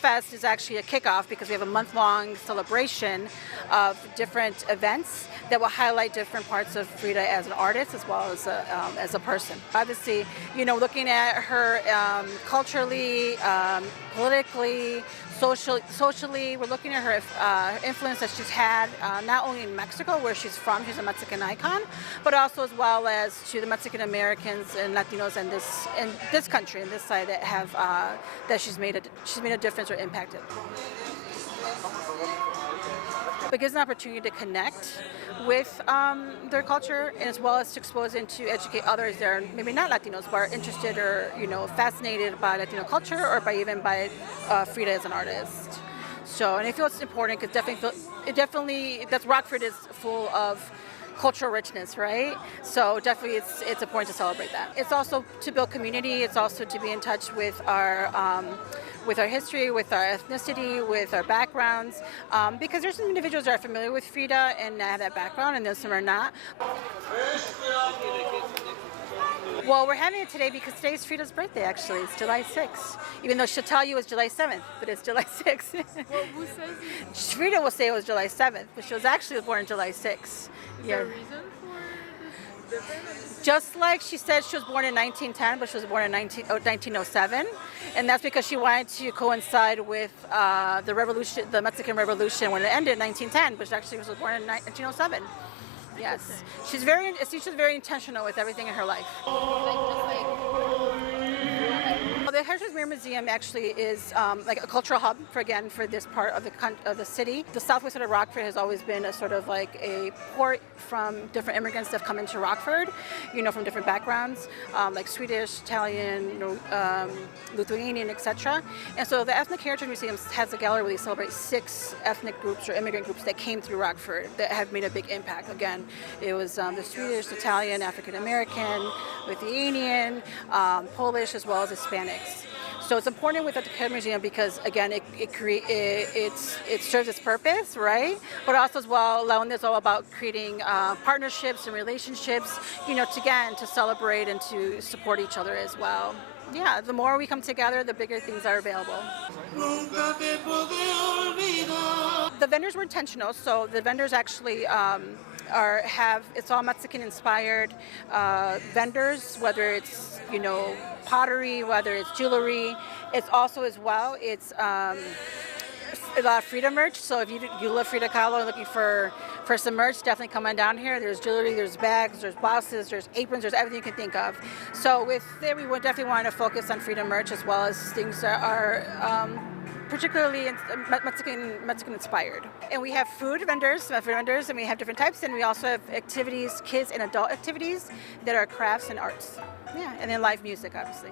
Fest is actually a kickoff because we have a month-long celebration of different events that will highlight different parts of Frida as an artist as well as a person. Obviously, looking at her culturally, politically, socially, we're looking at her influence that she's had not only in Mexico, where she's from, she's a Mexican icon, but also as well as to the Mexican Americans and Latinos in this country, in this side that have that she's made a difference or impacted. It gives an opportunity to connect with their culture, and as well as to expose and to educate others that are maybe not Latinos but are interested or fascinated by Latino culture or by Frida as an artist. So, and I feel it's important because that Rockford is full of cultural richness, right? So definitely it's important to celebrate that. It's also to build community. It's also to be in touch with our history, with our ethnicity, with our backgrounds, because there's some individuals that are familiar with Frida and have that background, and there's some are not. Well, we're having it today because today's Frida's birthday, actually. It's July 6th. Even though she'll tell you it's July 7th, but it's July 6th. Well, who says it? Frida will say it was July 7th, but she was actually born on July 6th. Is there a reason for this difference? Just like she said she was born in 1910, but she was born in 1907. And that's because she wanted to coincide with the revolution, the Mexican Revolution, when it ended in 1910, but she actually was born in 1907. Yes, she's very intentional with everything in her life. The Heritage Museum actually is like a cultural hub for this part of the city. The southwest side of Rockford has always been a sort of like a port from different immigrants that have come into Rockford, from different backgrounds, like Swedish, Italian, Lithuanian, etc. And so the Ethnic Heritage Museum has a gallery where they celebrate 6 ethnic groups or immigrant groups that came through Rockford that have made a big impact. Again, it was the Swedish, Italian, African American, Lithuanian, Polish, as well as Hispanics. So it's important with the Heritage Museum because, again, it serves its purpose, right? But also as well, it's all about creating partnerships and relationships, to celebrate and to support each other as well. Yeah, the more we come together, the bigger things are available. The vendors were intentional, so the vendors actually it's all Mexican inspired vendors, whether it's pottery, whether it's jewelry. It's also as well it's a lot of Frida merch. So if you love Frida Kahlo and looking for some merch, definitely come on down here. There's jewelry, there's bags, there's blouses, there's aprons, there's everything you can think of. So with it, we would definitely want to focus on Frida merch as well as things that are particularly Mexican inspired. And we have food vendors, and we have different types, and we also have activities, kids and adult activities that are crafts and arts. Yeah, and then live music, obviously.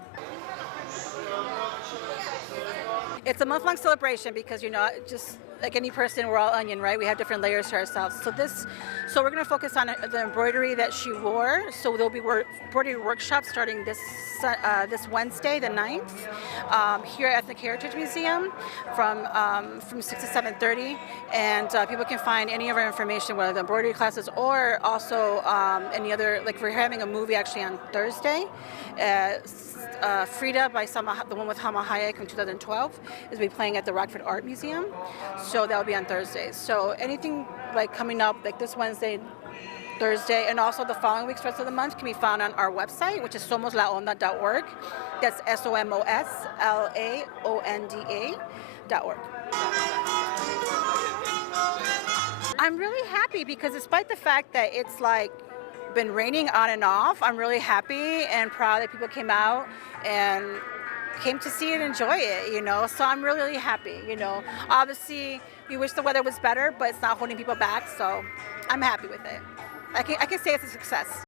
It's a month-long celebration because, just like any person, we're all onion, right? We have different layers to ourselves. So we're going to focus on the embroidery that she wore. So there'll be embroidery workshops starting this Wednesday, the 9th, here at Ethnic Heritage Museum from 6 to 7:30. And people can find any of our information, whether the embroidery classes or also any other, like we're having a movie actually on Thursday. Frida by the one with Salma Hayek from 2012 is be playing at the Rockford Art Museum. So that'll be on Thursdays. So anything like coming up like this Wednesday, Thursday, and also the following week's rest of the month can be found on our website, which is somoslaonda.org. That's SOMOSLAONDA.org. I'm really happy because despite the fact that it's been raining on and off, I'm really happy and proud that people came out and came to see it and enjoy it, so I'm really, really happy, Obviously, we wish the weather was better, but it's not holding people back, so I'm happy with it. I can say it's a success.